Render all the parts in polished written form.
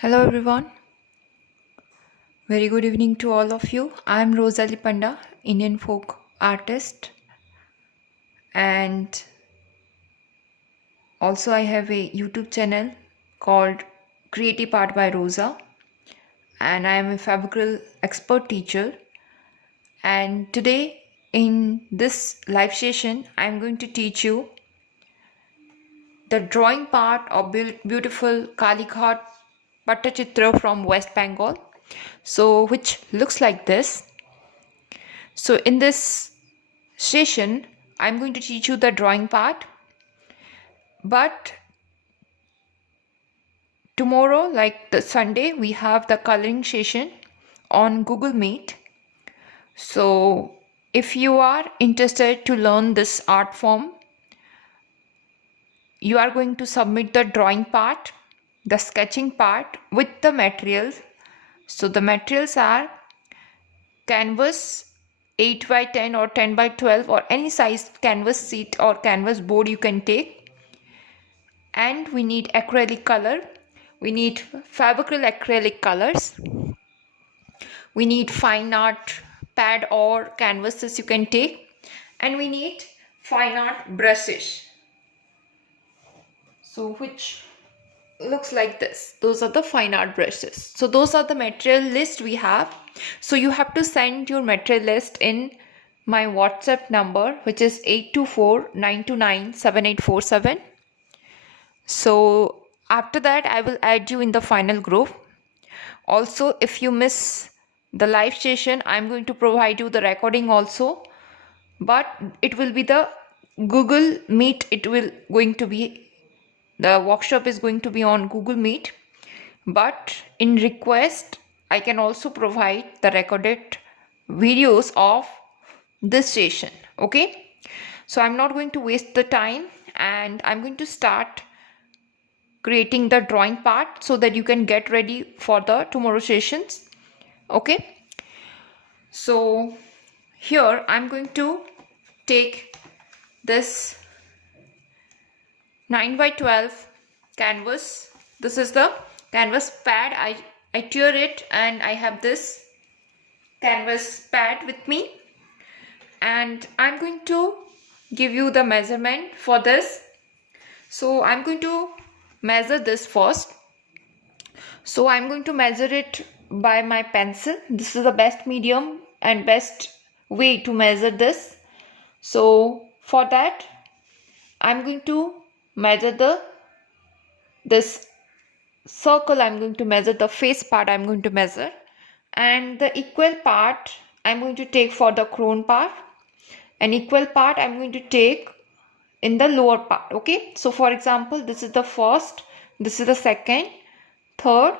Hello everyone, very good evening to all of you. I am Rosalie Panda, Indian folk artist, and also I have a YouTube channel called Creative Art by Rosa, and I am a fevicryl expert teacher. And today in this live session, I am going to teach you the drawing part of beautiful Kalighat patachitra from West Bengal. So which looks like this. So in this session, I'm going to teach you the drawing part, but tomorrow, like the Sunday, we have the coloring session on Google Meet. So if you are interested to learn this art form, you are going to submit the drawing part, the sketching part with the materials. So the materials are canvas 8 by 10 or 10 by 12 or any size canvas sheet or canvas board you can take. And we need acrylic color. We need fevicryl acrylic colors. We need fine art pad or canvases you can take. And we need fine art brushes. So which looks like this. Those are the fine art brushes. So those are the material list we have. So you have to send your material list in my WhatsApp number, which is 824-929-7847. So after that, I will add you in the final group. Also, if you miss the live session, I'm going to provide you the recording also, but it will be the Google Meet. The workshop is going to be on Google Meet, but in request, I can also provide the recorded videos of this session. Okay, so I'm not going to waste the time, and I'm going to start creating the drawing part so that you can get ready for the tomorrow sessions. Okay, so here I'm going to take this 9 by 12 canvas. This is the canvas pad. I tear it and I have this canvas pad with me, and I'm going to give you the measurement for this. So I'm going to measure this first. So I'm going to measure it by my pencil. This is the best medium and best way to measure this. So for that, I'm going to measure this circle. I'm going to measure the face part. I'm going to measure, and the equal part I'm going to take for the crown part, and equal part I'm going to take in the lower part. Okay, so for example, this is the first, this is the second, third,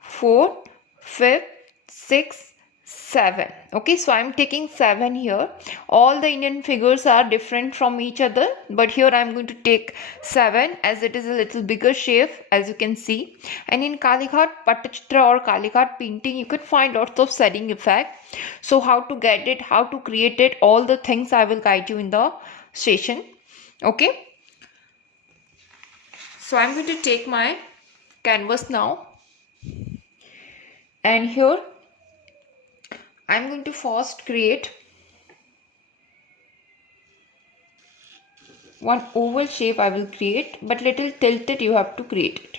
fourth, fifth, sixth, 7. Okay, so I'm taking 7 here. All the Indian figures are different from each other, but here I'm going to take 7 as it is a little bigger shape, as you can see. And in Kalighat patachitra or Kalighat painting, you could find lots of shading effect. So how to get it, how to create it, all the things I will guide you in the session. Okay, so I'm going to take my canvas now, and here I'm going to first create one oval shape. I will create, but little tilted you have to create it.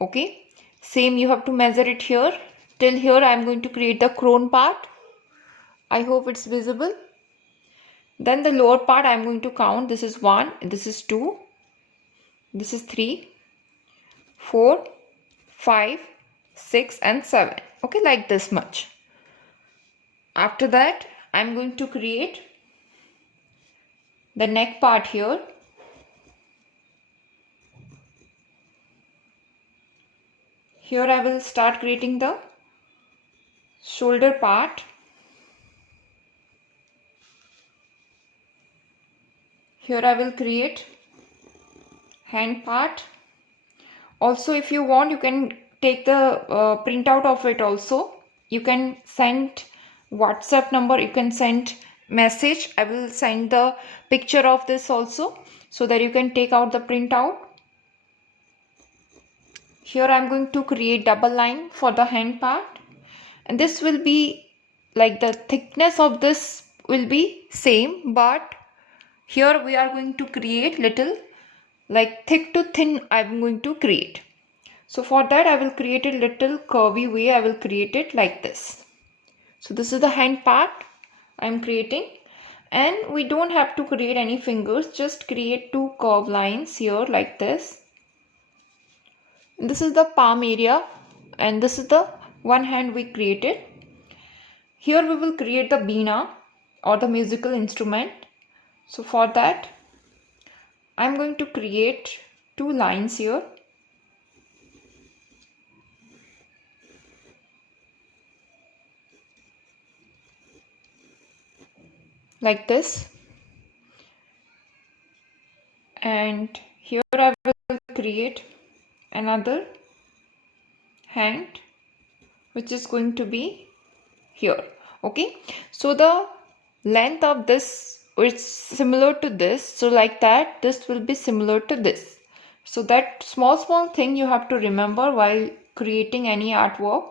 Okay, same you have to measure it here. Till here I'm going to create the crown part. I hope it's visible. Then the lower part I'm going to count. This is 1, this is 2, this is 3, 4, 5, 6 and 7. Okay, like this much. After that, I'm going to create the neck part here. Here I will start creating the shoulder part. Here I will create hand part. Also, if you want, you can take the printout of it also. You can send WhatsApp number, you can send message. I will send the picture of this also so that you can take out the printout. Here I'm going to create double line for the hand part, and this will be like the thickness of this will be same, but here we are going to create little like thick to thin I'm going to create. So for that I will create a little curvy way. I will create it like this. So this is the hand part I'm creating, and we don't have to create any fingers, just create two curved lines here like this. And this is the palm area, and this is the one hand we created. Here we will create the veena or the musical instrument. So for that I'm going to create two lines here. Like this. And here I will create another hand which is going to be here. Okay, so the length of this is similar to this, so like that this will be similar to this. So that small thing you have to remember while creating any artwork.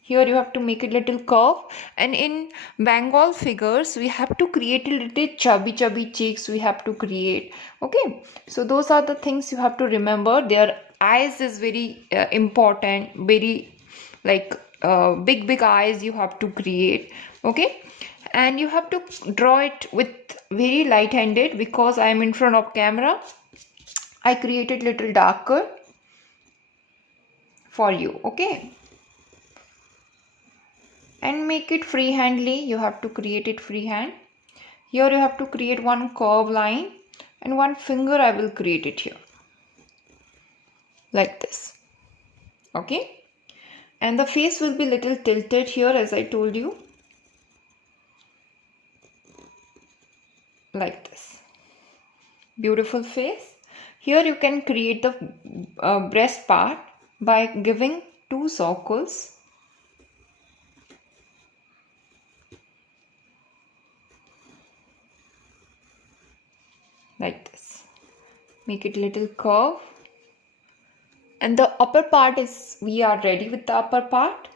Here you have to make a little curve, and in Bengal figures we have to create a little chubby cheeks we have to create. Okay, so those are the things you have to remember. Their eyes is very important, very like big eyes you have to create. Okay, and you have to draw it with very light handed because I am in front of camera. I created little darker for you. Okay, and make it freehandly. You have to create it freehand. Here you have to create one curve line, and one finger I will create it here like this. Okay, and the face will be little tilted here as I told you, like this. Beautiful face. Here you can create the breast part by giving two circles like this. Make it little curve, and the upper part is, we are ready with the upper part.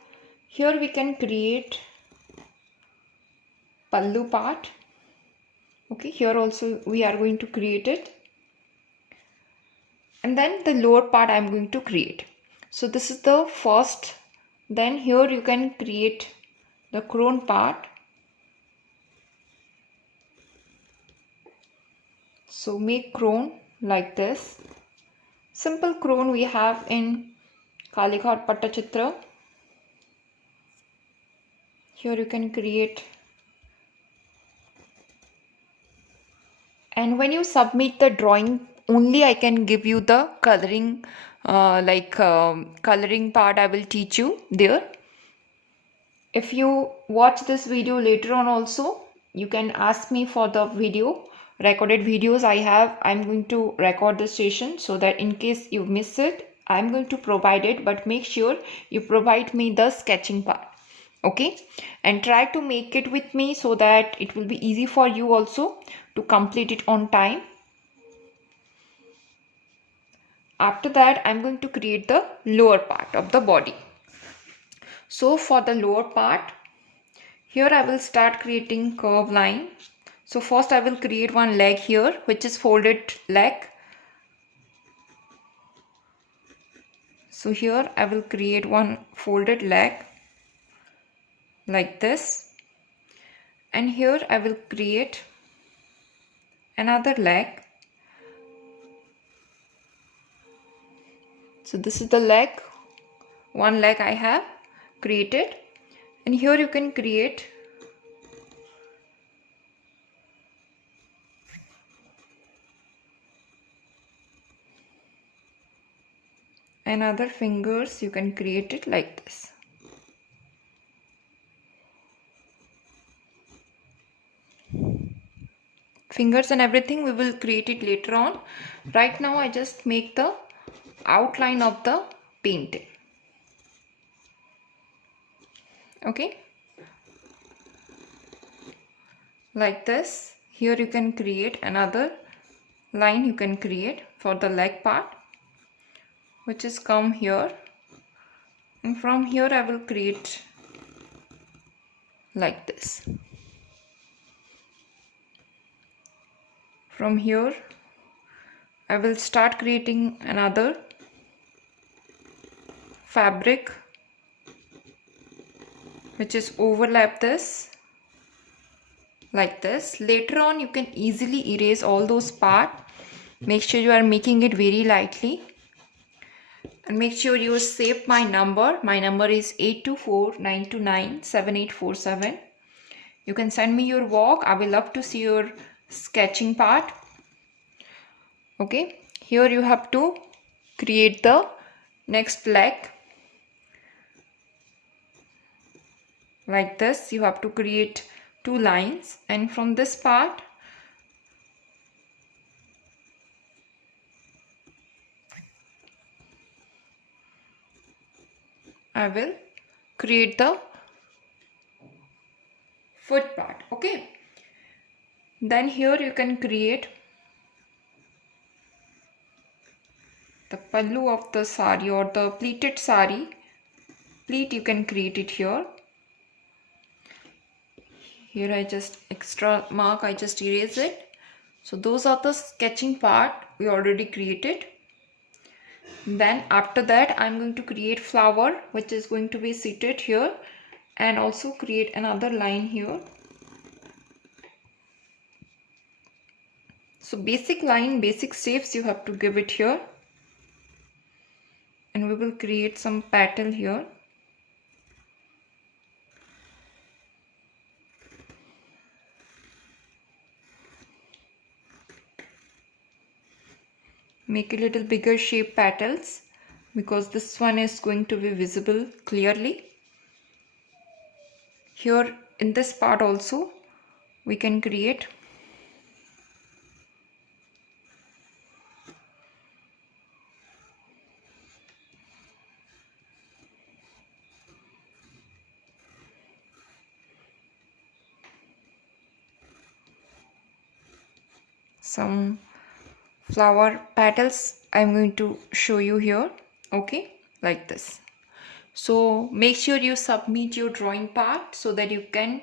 Here we can create pallu part. Okay, here also we are going to create it, and then the lower part I am going to create. So this is the first. Then here you can create the crown part. So make crown like this. Simple crown we have in Kalighat patachitra. Here you can create, and when you submit the drawing, only I can give you the coloring coloring part I will teach you there. If you watch this video later on also, you can ask me for the video, recorded videos I have. I'm going to record the session so that in case you miss it, I'm going to provide it, but make sure you provide me the sketching part. Okay, and try to make it with me so that it will be easy for you also to complete it on time. After that, I'm going to create the lower part of the body. So for the lower part, here I will start creating curve line. So first I will create one leg here, which is folded leg. So here I will create one folded leg like this, and here I will create another leg. So this is the leg, one leg I have created, and here you can create another fingers. You can create it like this. Fingers and everything we will create it later on. Right now I just make the outline of the painting. Okay, like this. Here you can create another line, you can create for the leg part. which is come here, and from here I will create like this. From here I will start creating another fabric which is overlap this like this. Later on you can easily erase all those parts. Make sure you are making it very lightly, and make sure you save my number. My number is 8249297847. You can send me your work. I will love to see your sketching part. Okay, here you have to create the next leg like this. You have to create 2 lines, and from this part I will create the foot part. Okay, then here you can create the pallu of the sari or the pleated sari. Pleat you can create it here. Here I just extra mark, I just erase it. So those are the sketching part we already created. Then after that I'm going to create flower which is going to be seated here, and also create another line here. So basic line, basic shapes you have to give it here, and we will create some petal here. Make a little bigger shape petals because this one is going to be visible clearly. Here in this part also we can create some flower petals. I'm going to show you here. Okay, like this. So make sure you submit your drawing part so that you can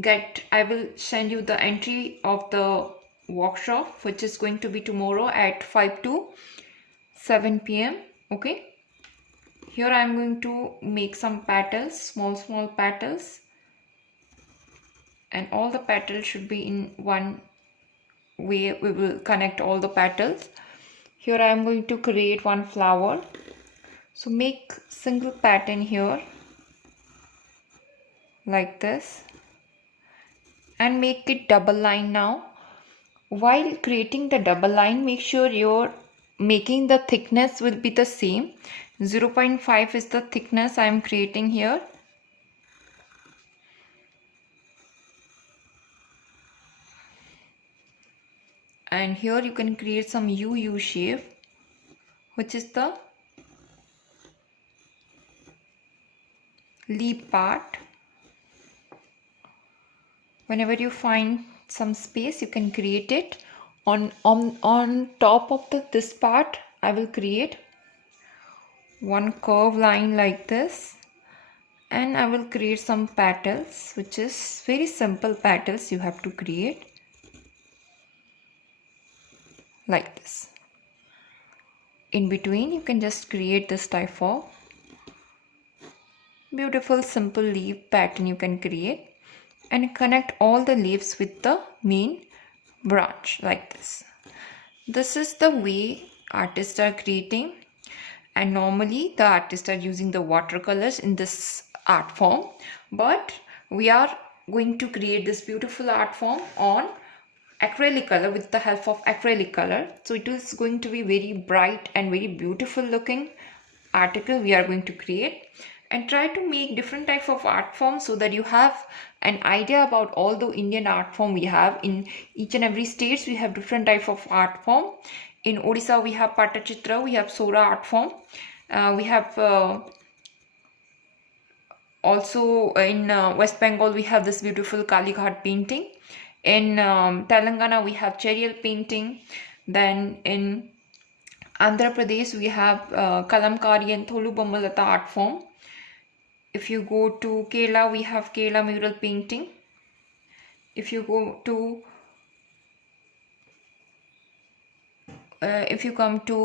get, I will send you the entry of the workshop which is going to be tomorrow at 5 to 7 p.m. Okay, here I am going to make some petals, small petals, and all the petals should be in one way. We will connect all the petals. Here I am going to create one flower. So make single pattern here like this and make it double line. Now while creating the double line, make sure you're making the thickness will be the same. 0.5 is the thickness I am creating here. And here you can create some U shape, which is the leaf part. Whenever you find some space, you can create it. On top of this part, I will create one curve line like this, and I will create some petals, which is very simple petals you have to create like this. In between you can just create this type of beautiful simple leaf pattern you can create, and connect all the leaves with the main branch like this. This is the way artists are creating, and normally the artists are using the watercolors in this art form, but we are going to create this beautiful art form on acrylic color with the help of acrylic color. So it is going to be very bright and very beautiful looking article we are going to create. And try to make different type of art forms so that you have an idea about all the Indian art form we have. In each and every states we have different type of art form. In Odisha we have patachitra, we have Sora art form, we have also in West Bengal we have this beautiful Kalighat painting. In Telangana we have charial painting. Then in Andhra Pradesh, we have Kalamkari and Tholu Bommalata art form. If you go to Kerala, we have Kerala mural painting. If you go to if you come to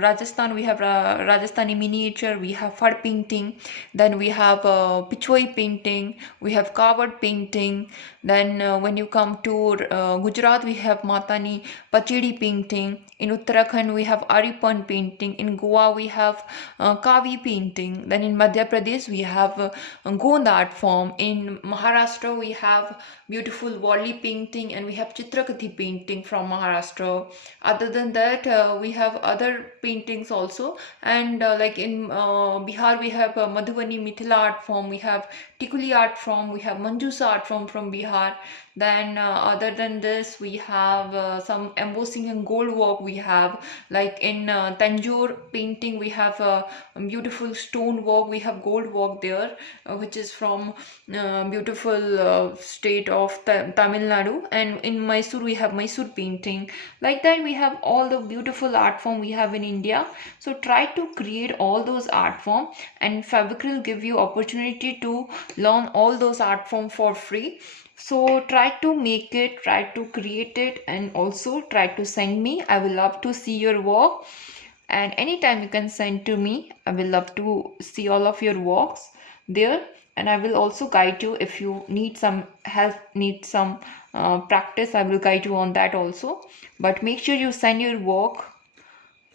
Rajasthan, we have Rajasthani miniature, we have fur painting, then we have pichwai painting, we have covered painting. Then when you come to Gujarat, we have Matani Pachidi painting. In Uttarakhand, we have Aripan painting. In Goa, we have Kavi painting. Then in Madhya Pradesh, we have Gond art form. In Maharashtra, we have beautiful Wali painting, and we have Chitrakathi painting from Maharashtra. Other than that, we have other paintings also, and like in Bihar, we have Madhubani Mithila art form, we have Tikuli art form, we have Manjusa art form from Bihar. Then other than this, we have some embossing and gold work. We have like in Tanjore painting, we have beautiful stone work, we have gold work there, which is from beautiful state of Tamil Nadu. And in Mysore, we have Mysore painting. Like that, we have all the beautiful art form we have in India. So try to create all those art form, and fevicryl give you opportunity to learn all those art form for free. So try to make it, try to create it, and also try to send me. I will love to see your work, and anytime you can send to me. I will love to see all of your works there, and I will also guide you if you need some help, need some practice. I will guide you on that also. But make sure you send your work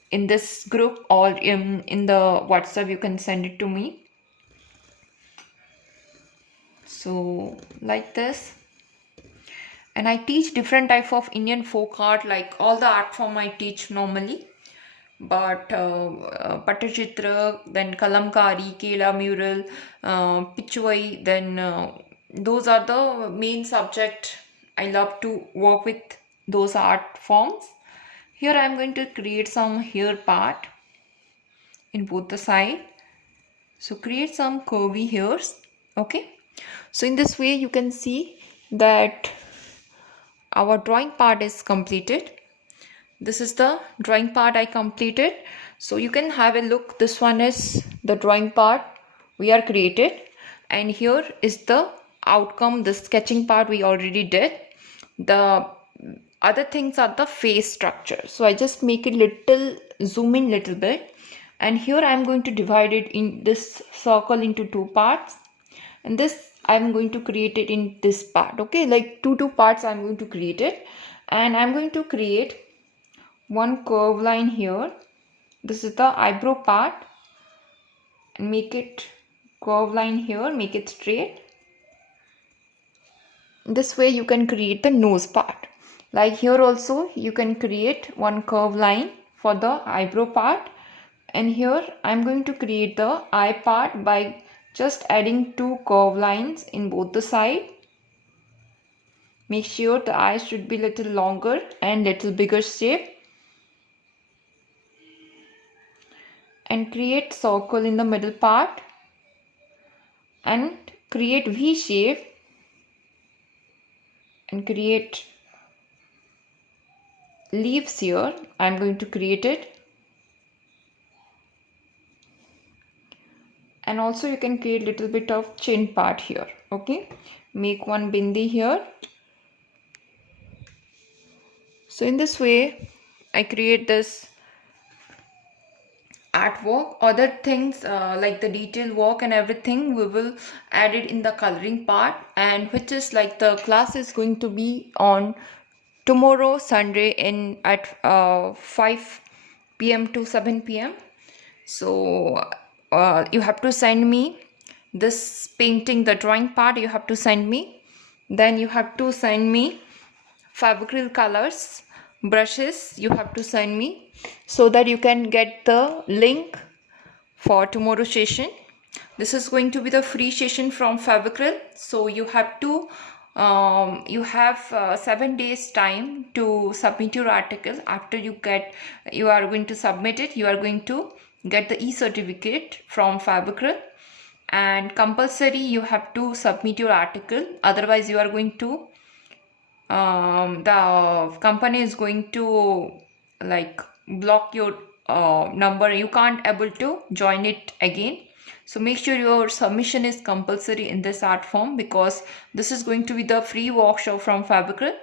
in this group, or in the WhatsApp. You can send it to me. So like this. And I teach different type of Indian folk art, like all the art form I teach normally. But patachitra, then kalamkari, kela mural, pichwai, then those are the main subject. I love to work with those art forms. Here I am going to create some hair part in both the side. So create some curvy hairs. Okay. So in this way you can see that our drawing part is completed. This is the drawing part I completed. So you can have a look. This one is the drawing part we are created, and here is the outcome. The sketching part we already did. The other things are the face structure. So I just make it little, zoom in little bit, and here I am going to divide it in this circle into two parts, and this I'm going to create it in this part. Okay, like two parts I'm going to create it, and I'm going to create one curve line here. This is the eyebrow part, and make it curve line here, make it straight. This way you can create the nose part. Like here also you can create one curve line for the eyebrow part, and here I'm going to create the eye part by just adding two curve lines in both the side. Make sure the eyes should be little longer and little bigger shape, and create circle in the middle part, and create V shape, and create leaves here. I'm going to create it, and also you can create little bit of chin part here. Okay, make one bindi here. So in this way I create this artwork. Other things like the detail work and everything, we will add it in the coloring part, and which is like the class is going to be on tomorrow Sunday in at 5 p.m. to 7 p.m. So you have to send me this painting, the drawing part you have to send me. Then you have to send me fevicryl colors, brushes you have to send me, so that you can get the link for tomorrow's session. This is going to be the free session from fevicryl. So you have to you have 7 days time to submit your article. After you are going to submit it, you are going to get the e-certificate from fevicryl, and compulsory you have to submit your article. Otherwise you are going to the company is going to like block your number. You can't able to join it again. So make sure your submission is compulsory in this art form, because this is going to be the free workshop from fevicryl.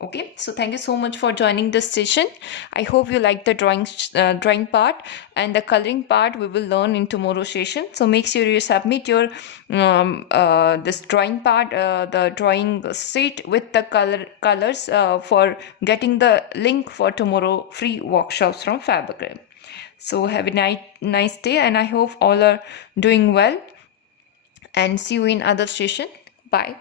Okay, so thank you so much for joining this session. I hope you like the drawing part, and the coloring part we will learn in tomorrow's session. So make sure you submit your this drawing part, the drawing sheet with the colors for getting the link for tomorrow free workshops from fevicryl. So have a nice day, and I hope all are doing well, and see you in other session. Bye.